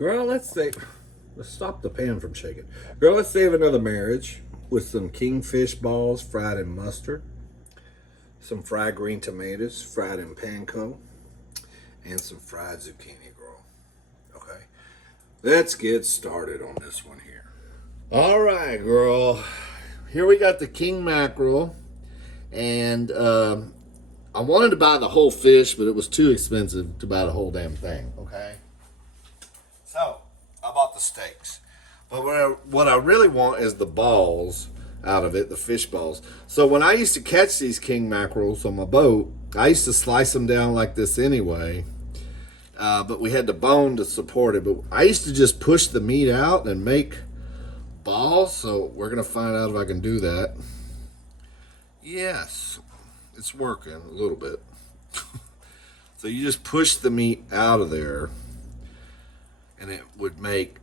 Girl, let's stop the pan from shaking. Girl, let's save another marriage with some kingfish balls fried in mustard, some fried green tomatoes fried in panko, and some fried zucchini, girl. Okay, let's get started on this one here. All right, girl. Here we got the king mackerel, and I wanted to buy the whole fish, but it was too expensive to buy the whole damn thing. Okay. So I bought the steaks, but what I really want is the balls out of it, the fish balls. So when I used to catch these king mackerels on my boat, I used to slice them down like this anyway. But we had the bone to support it. But I used to just push the meat out and make balls. So we're gonna find out if I can do that. Yes, it's working a little bit. So you just push the meat out of there, and it would make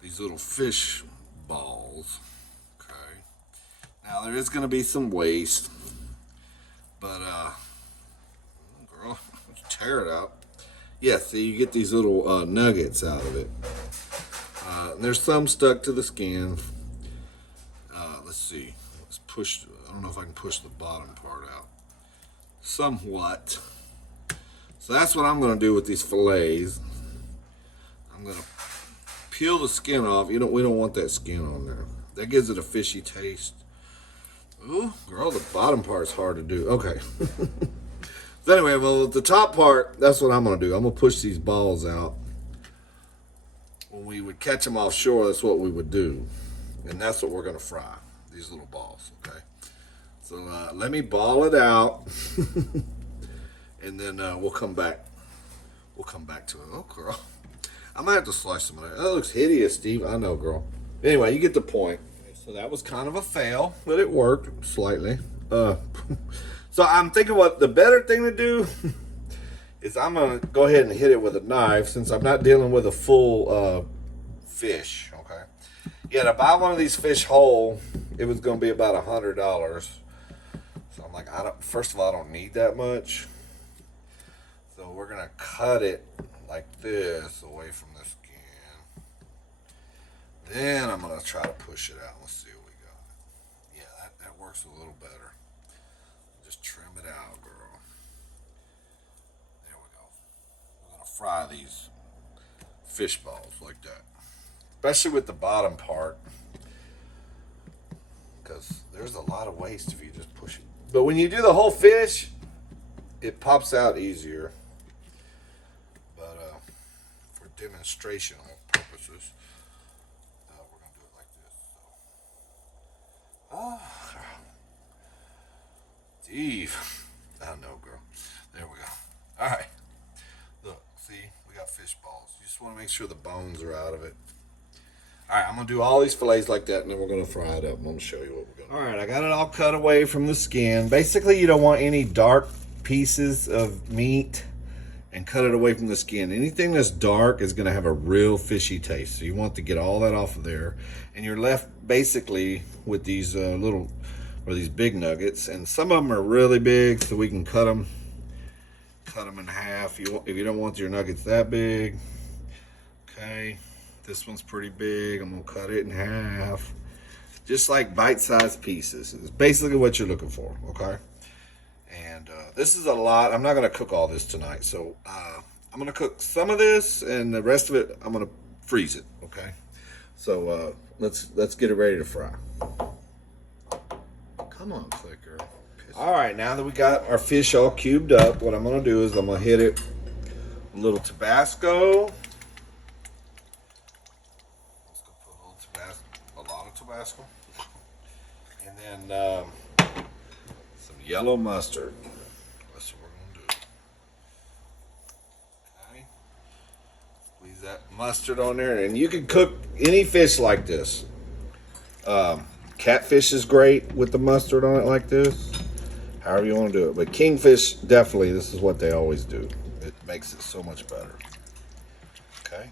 these little fish balls. Okay. Now there is gonna be some waste, but girl, tear it out. Yeah, see, you get these little nuggets out of it. There's some stuck to the skin. Let's see. Let's push. I don't know if I can push the bottom part out. Somewhat. So that's what I'm going to do with these fillets. I'm going to peel the skin off. We don't want that skin on there. That gives it a fishy taste. Ooh, girl, the bottom part's hard to do. Okay. So anyway, well, the top part, that's what I'm going to do. I'm going to push these balls out. When we would catch them offshore, that's what we would do. And that's what we're going to fry, these little balls, okay? So let me ball it out, and then we'll come back. We'll come back to it. Oh, girl. I might have to slice some of that. That looks hideous, Steve. I know, girl. Anyway, you get the point. So that was kind of a fail, but it worked slightly. So I'm thinking what the better thing to do is I'm going to go ahead and hit it with a knife since I'm not dealing with a full fish, okay? Yeah, to buy one of these fish whole, it was going to be about $100. So I'm like, first of all, I don't need that much. So we're going to cut it like this away from the skin. Then I'm going to try to push it out. Let's see what we got. Yeah, that works a little better. Just trim it out, girl. There we go. We're going to fry these fish balls like that. Especially with the bottom part. Because there's a lot of waste if you just push it. But when you do the whole fish, it pops out easier. But for demonstrational purposes, we're going to do it like this. So. Oh, Steve. I know, girl. There we go. All right. Look, see, we got fish balls. You just want to make sure the bones are out of it. All right, I'm going to do all these fillets like that, and then we're going to fry it up. I'm going to show you what we're going to do. All right, I got it all cut away from the skin. Basically, you don't want any dark pieces of meat, and cut it away from the skin. Anything that's dark is going to have a real fishy taste. So you want to get all that off of there. And you're left basically with these these big nuggets. And some of them are really big, so we can cut them in half. If you don't want your nuggets that big. Okay. This one's pretty big. I'm going to cut it in half. Just like bite-sized pieces. It's basically what you're looking for, okay? And this is a lot. I'm not going to cook all this tonight. So I'm going to cook some of this, and the rest of it, I'm going to freeze it, okay? So let's get it ready to fry. Come on, clicker. All right, now that we got our fish all cubed up, what I'm going to do is I'm going to hit it with a little Tabasco. Tabasco, and then some yellow mustard. That's what we're gonna do. Okay, squeeze that mustard on there, and you can cook any fish like this. Catfish is great with the mustard on it like this. However you want to do it, but kingfish definitely. This is what they always do. It makes it so much better. Okay,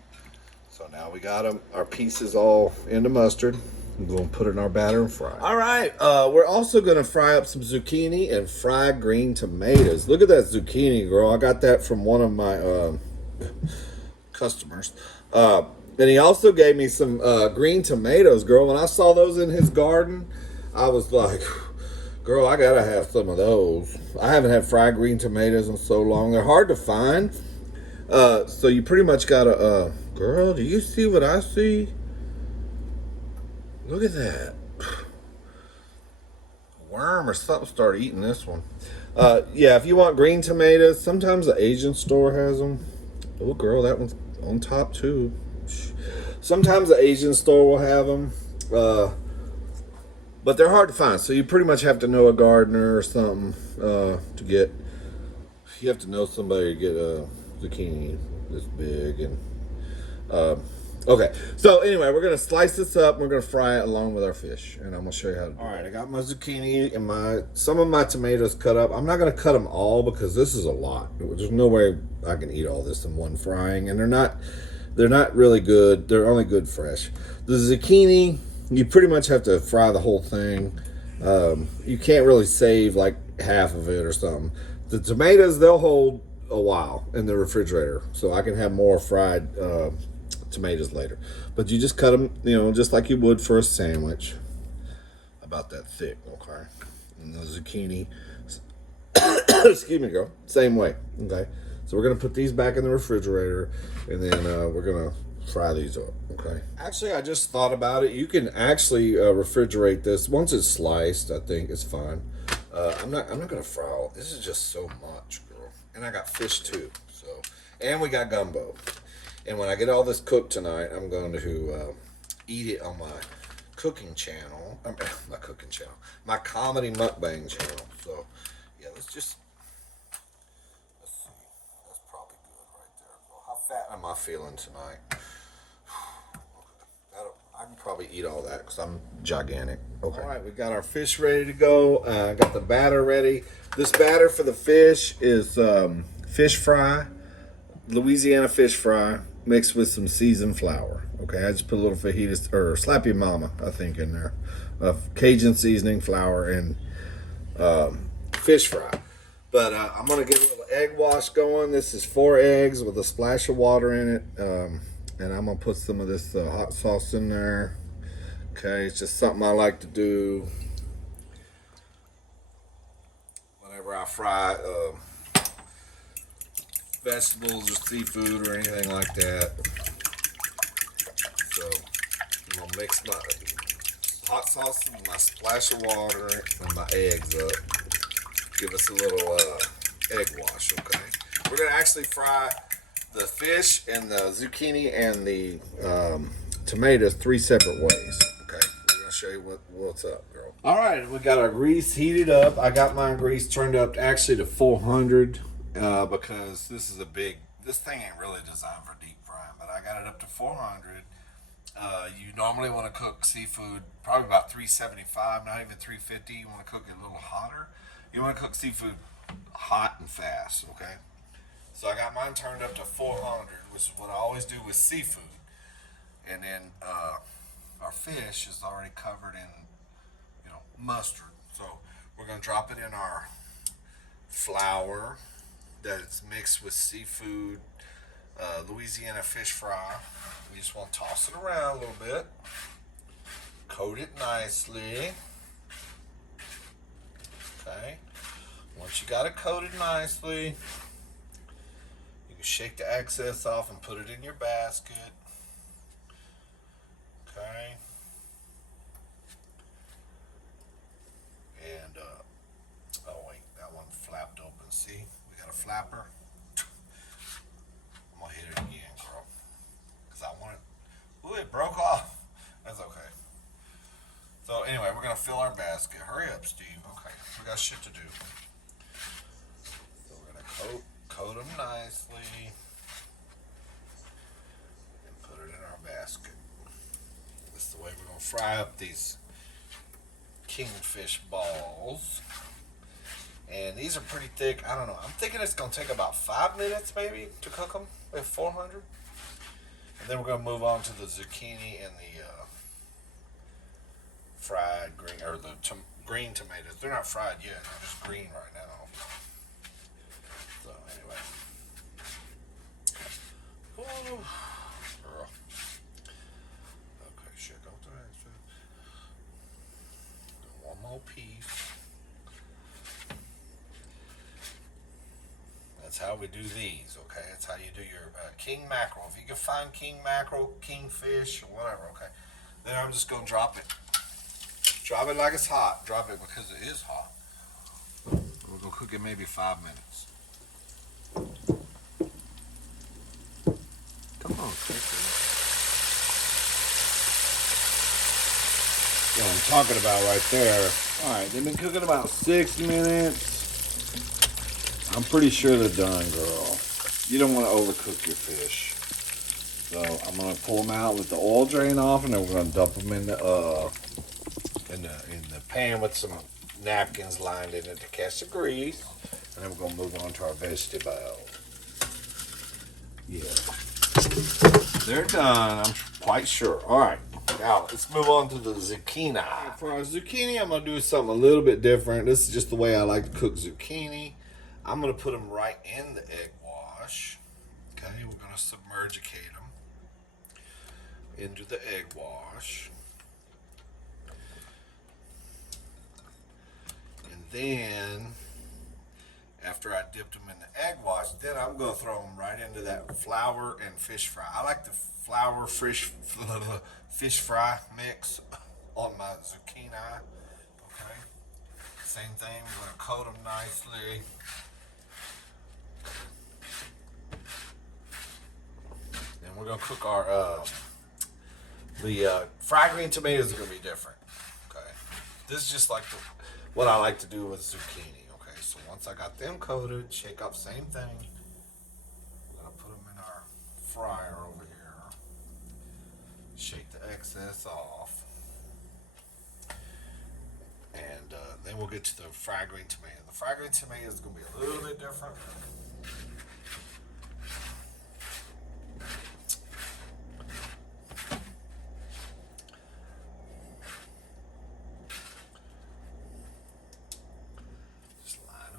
so now we got our pieces all in the mustard. We're going to put it in our batter and fry. All right. We're also going to fry up some zucchini and fried green tomatoes. Look at that zucchini, girl. I got that from one of my customers. And he also gave me some green tomatoes, girl. When I saw those in his garden, I was like, girl, I gotta have some of those. I haven't had fried green tomatoes in so long. They're hard to find. So you pretty much gotta, girl, do you see what I see? Look at that. A worm or something started eating this one. Yeah, if you want green tomatoes, sometimes the Asian store has them. Oh, girl, that one's on top too. Sometimes the Asian store will have them, but they're hard to find. So you pretty much have to know a gardener or something to get. You have to know somebody to get a zucchini this big. And okay, so anyway, we're gonna slice this up. We're gonna fry it along with our fish, and I'm gonna show you how to do it. All right, I got my zucchini and some of my tomatoes cut up. I'm not gonna cut them all because this is a lot. There's no way I can eat all this in one frying, and they're not really good. They're only good fresh. The zucchini, you pretty much have to fry the whole thing. You can't really save like half of it or something. The tomatoes, they'll hold a while in the refrigerator, so I can have more fried tomatoes later. But you just cut them, just like you would for a sandwich. About that thick, okay? And the zucchini, excuse me, girl, same way, okay? So we're gonna put these back in the refrigerator, and then we're gonna fry these up. Okay. Actually, I just thought about it. You can actually refrigerate this once it's sliced. I think it's fine. I'm not gonna fry all. This is just so much, girl. And I got fish too. So, and we got gumbo. And when I get all this cooked tonight, I'm going to eat it on my cooking channel. My cooking channel. My comedy mukbang channel. So, yeah, let's see. That's probably good right there. Well, how fat am I feeling tonight? I can probably eat all that because I'm gigantic. Okay. All right, we got our fish ready to go. Got the batter ready. This batter for the fish is fish fry, Louisiana fish fry, mixed with some seasoned flour. Okay, I just put a little fajitas or slap your mama, I think, in there, of Cajun seasoning, flour, and fish fry. But I'm gonna get a little egg wash going. This is 4 eggs with a splash of water in it, and I'm gonna put some of this hot sauce in there. Okay, it's just something I like to do whenever I fry vegetables or seafood or anything like that. So I'm gonna mix my hot sauce and my splash of water and my eggs up. Give us a little egg wash, okay? We're gonna actually fry the fish and the zucchini and the tomatoes 3 separate ways, okay? We're gonna show you what's up, girl. All right, we got our grease heated up. I got my grease turned up actually to 400 because this thing ain't really designed for deep frying, but I got it up to 400. You normally want to cook seafood probably about 375, not even 350. You want to cook it a little hotter. You want to cook seafood hot and fast, okay? So I got mine turned up to 400, which is what I always do with seafood. And then our fish is already covered in, mustard. So we're going to drop it in our flour that's mixed with seafood, Louisiana fish fry. We just want to toss it around a little bit. Coat it nicely. Okay. Once you got it coated nicely, you can shake the excess off and put it in your basket. Okay. And, oh wait, that one flapped open. See, we got a flapper. I'm gonna hit it again, girl. Because I want it. Ooh, it broke off. That's okay. So anyway, we're gonna fill our basket. Hurry up, Steve. Okay, we got shit to do. So we're gonna coat them nicely and put it in our basket. This is the way we're gonna fry up these kingfish balls. And these are pretty thick. I don't know. I'm thinking it's gonna take about 5 minutes maybe to cook them at 400. And then we're gonna move on to the zucchini and the fried green, or the green tomatoes. They're not fried yet, they're just green right now. So anyway. Girl. Okay, shake off the extra. One more piece. That's how we do these, okay? That's how you do your king mackerel. If you can find king mackerel, kingfish, or whatever, okay? Then I'm just gonna drop it. Drop it like it's hot. Drop it because it is hot. We're gonna cook it maybe 5 minutes. Come on, take it. What I'm talking about right there. All right, they've been cooking about 6 minutes. I'm pretty sure they're done, girl. You don't want to overcook your fish. So I'm gonna pull them out, let the oil drain off, and then we're gonna dump them in the pan with some napkins lined in it to catch the grease, and then we're gonna move on to our vegetable. Yeah, they're done. I'm quite sure. All right, now let's move on to the zucchini. For our zucchini, I'm gonna do something a little bit different. This is just the way I like to cook zucchini. I'm gonna put them right in the egg wash. Okay, we're gonna submergicate them into the egg wash. And then, after I dipped them in the egg wash, then I'm going to throw them right into that flour and fish fry. I like the flour fish fry mix on my zucchini. Okay, same thing. We're going to coat them nicely. And we're going to cook our fried green tomatoes are going to be different. Okay, this is just like what I like to do with zucchini. Okay, so once I got them coated, shake up, same thing. I'm gonna put them in our fryer over here. Shake the excess off, and then we'll get to the fried green tomato. The fried green tomato is going to be a little bit different.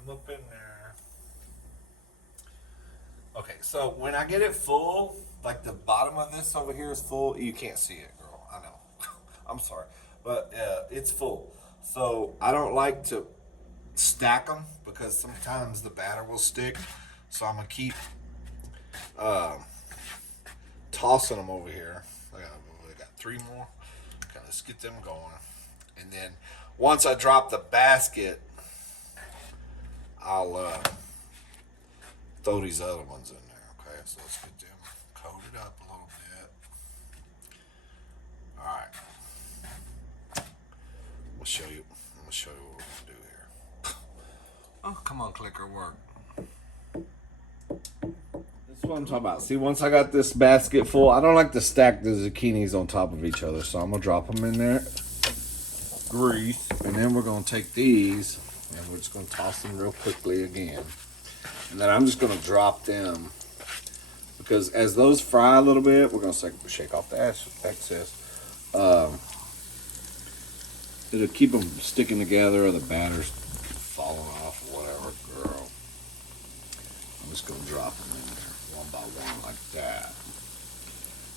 Up in there. Okay, so when I get it full, like the bottom of this over here is full. You can't see it, girl. I know. I'm sorry, but it's full. So I don't like to stack them because sometimes the batter will stick. So I'm gonna keep tossing them over here. I got 3 more. Okay, let's get them going. And then once I drop the basket, I'll throw these other ones in there. Okay, so let's get them coated up a little bit. All right, I'm gonna show you what we're gonna do here. Oh, come on, clicker, work. This is what I'm talking about. See, once I got this basket full, I don't like to stack the zucchinis on top of each other, so I'm gonna drop them in there. Grease, and then we're gonna take these. And we're just going to toss them real quickly again. And then I'm just going to drop them. Because as those fry a little bit, we're going to shake off the excess. It'll keep them sticking together or the batter's falling off or whatever, girl. I'm just going to drop them in there one by one like that.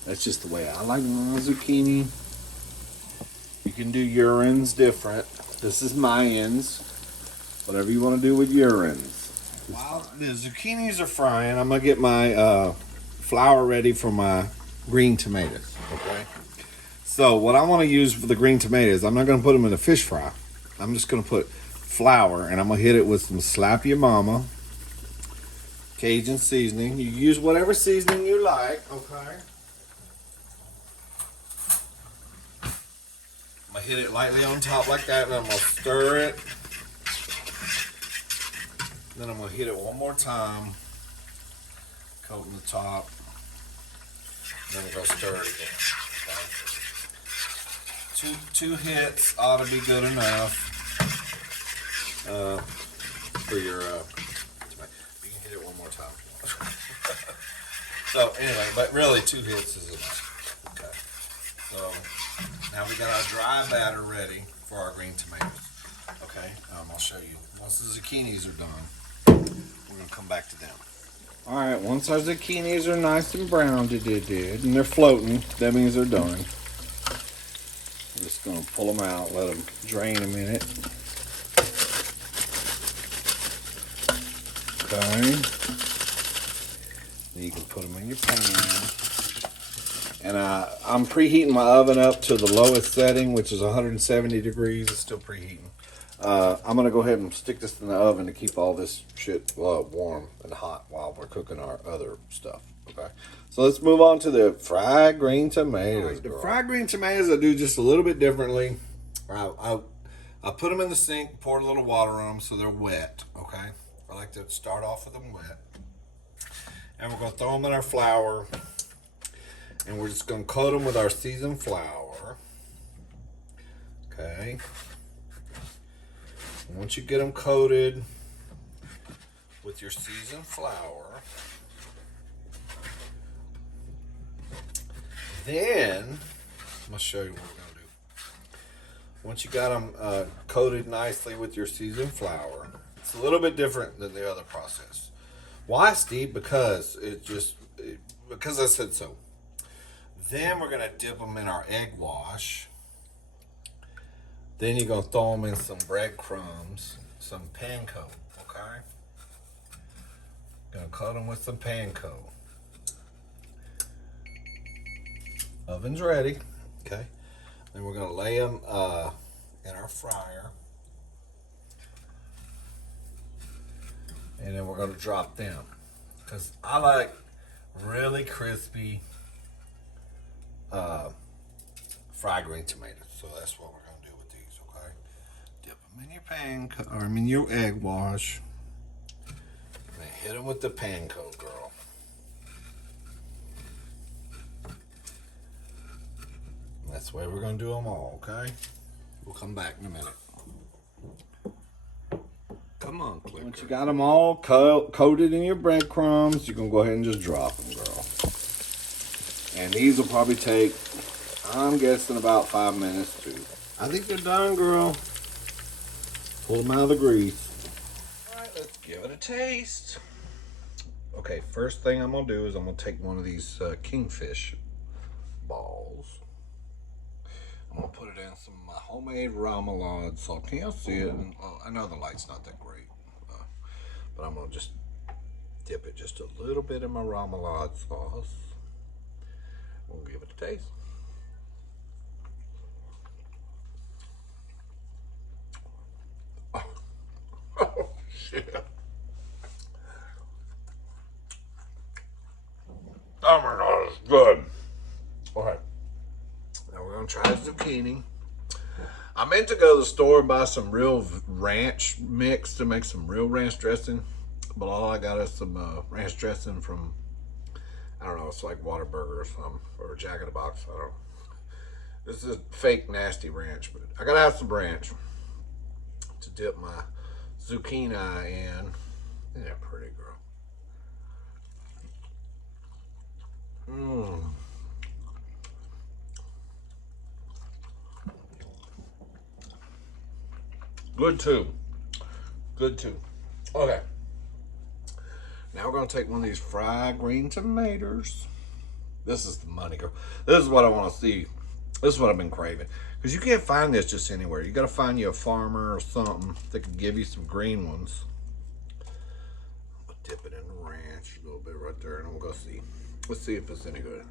That's just the way I like my zucchini. You can do your ends different. This is my ends. Whatever you want to do with your ends. While the zucchinis are frying, I'm going to get my flour ready for my green tomatoes. Okay. So what I want to use for the green tomatoes, I'm not going to put them in a fish fry. I'm just going to put flour, and I'm going to hit it with some Slap Your Mama Cajun seasoning. You use whatever seasoning you like. Okay. I'm going to hit it lightly on top like that, and I'm going to stir it. Then I'm going to hit it one more time, coating the top, then I'm going to stir it again. Okay. Two hits ought to be good enough for your tomato. You can hit it one more time if you want. So anyway, but really 2 hits is enough. Okay. So now we got our dry batter ready for our green tomatoes. Okay, I'll show you. Once the zucchinis are done, we're going to come back to them. All right, once our zucchinis are nice and brown, and they're floating, that means they're done. I'm just gonna pull them out, let them drain a minute. Okay. Then you can put them in your pan. And I'm preheating my oven up to the lowest setting, which is 170 degrees. It's still preheating. I'm going to go ahead and stick this in the oven to keep all this shit warm and hot while we're cooking our other stuff. Okay. So let's move on to the fried green tomatoes. Right, the fried green tomatoes I do just a little bit differently. I put them in the sink, pour a little water on them so they're wet. Okay. I like to start off with them wet. And we're going to throw them in our flour. And we're just going to coat them with our seasoned flour. Okay. Once you get them coated with your seasoned flour, then I'm going to show you what we're going to do. Once you got them coated nicely with your seasoned flour, it's a little bit different than the other process. Why, Steve? Because because I said so. Then we're going to dip them in our egg wash. Then you're going to throw them in some breadcrumbs, some panko, okay? Going to coat them with some panko. Oven's ready, okay? Then we're going to lay them in our fryer. And then we're going to drop them. Because I like really crispy fried green tomatoes. So that's what we're going to do with these, okay? Dip them in your your egg wash. And then hit them with the panko, girl. And that's the way we're going to do them all, okay? We'll come back in a minute. Come on, clicker. Once you got them all coated in your breadcrumbs, you're going to go ahead and just drop them, girl. And these will probably take, I'm guessing, about 5 minutes too. I think they're done, girl. Pull them out of the grease. All right, let's give it a taste. Okay, first thing I'm gonna do is I'm gonna take one of these kingfish balls. I'm gonna put it in some of my homemade remoulade sauce. Can y'all see it? I know the light's not that great, but I'm gonna just dip it just a little bit in my remoulade sauce. We'll give it a taste. Oh shit. Oh my god, it's good. Okay. Now we're gonna try zucchini. I meant to go to the store and buy some real ranch mix to make some real ranch dressing, but all I got is some ranch dressing from, I don't know, it's like Whataburger or something, or Jack in the Box, I don't know. This is fake nasty ranch, but I gotta have some ranch to dip my zucchini in. Isn't that pretty, girl? Mmm. Good too. Good too. Okay. Now we're going to take one of these fried green tomatoes. This is the money, girl. This is what I want to see. This is what I've been craving. Because you can't find this just anywhere. You got to find you a farmer or something that can give you some green ones. I'll dip it in the ranch a little bit right there, and we'll go see. Let's see if it's any good.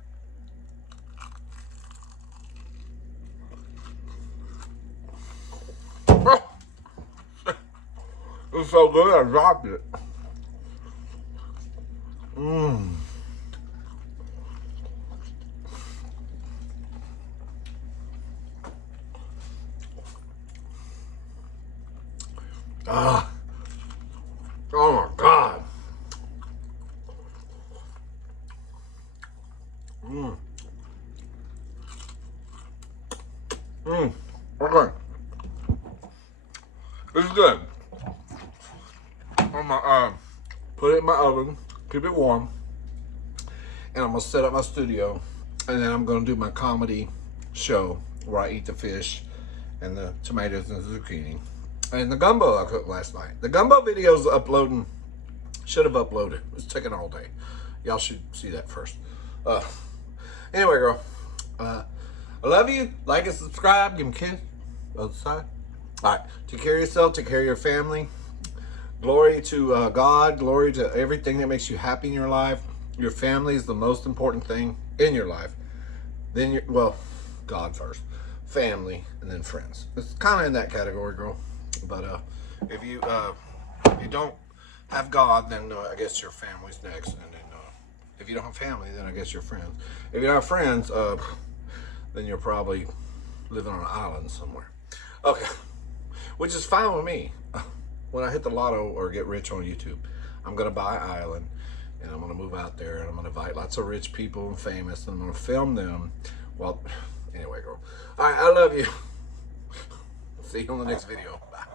It's so good, I dropped it. Mmm. Ah. Oh my God. Mmm. Mmm. Okay. This is good. I'm gonna put it in my oven, keep it warm, and I'm gonna set up my studio, and then I'm gonna do my comedy show where I eat the fish and the tomatoes and the zucchini and the gumbo I cooked last night. The gumbo video is uploading Should have uploaded. It's taking all day. Y'all should see that first. Anyway, girl. I love you. Like and subscribe. Give me a kiss. Other side. All right. Take care of yourself. Take care of your family. Glory to God. Glory to everything that makes you happy in your life. Your family is the most important thing in your life. Then, well, God first. Family, and then friends. It's kind of in that category, girl. But if you don't have God, then I guess your family's next. And then if you don't have family, then I guess your friends. If you don't have friends, then you're probably living on an island somewhere. Okay, which is fine with me. When I hit the lotto or get rich on YouTube, I'm gonna buy an island, and I'm gonna move out there, and I'm gonna invite lots of rich people and famous, and I'm gonna film them. Well, anyway, girl. All right, I love you. See you on the next video. Bye.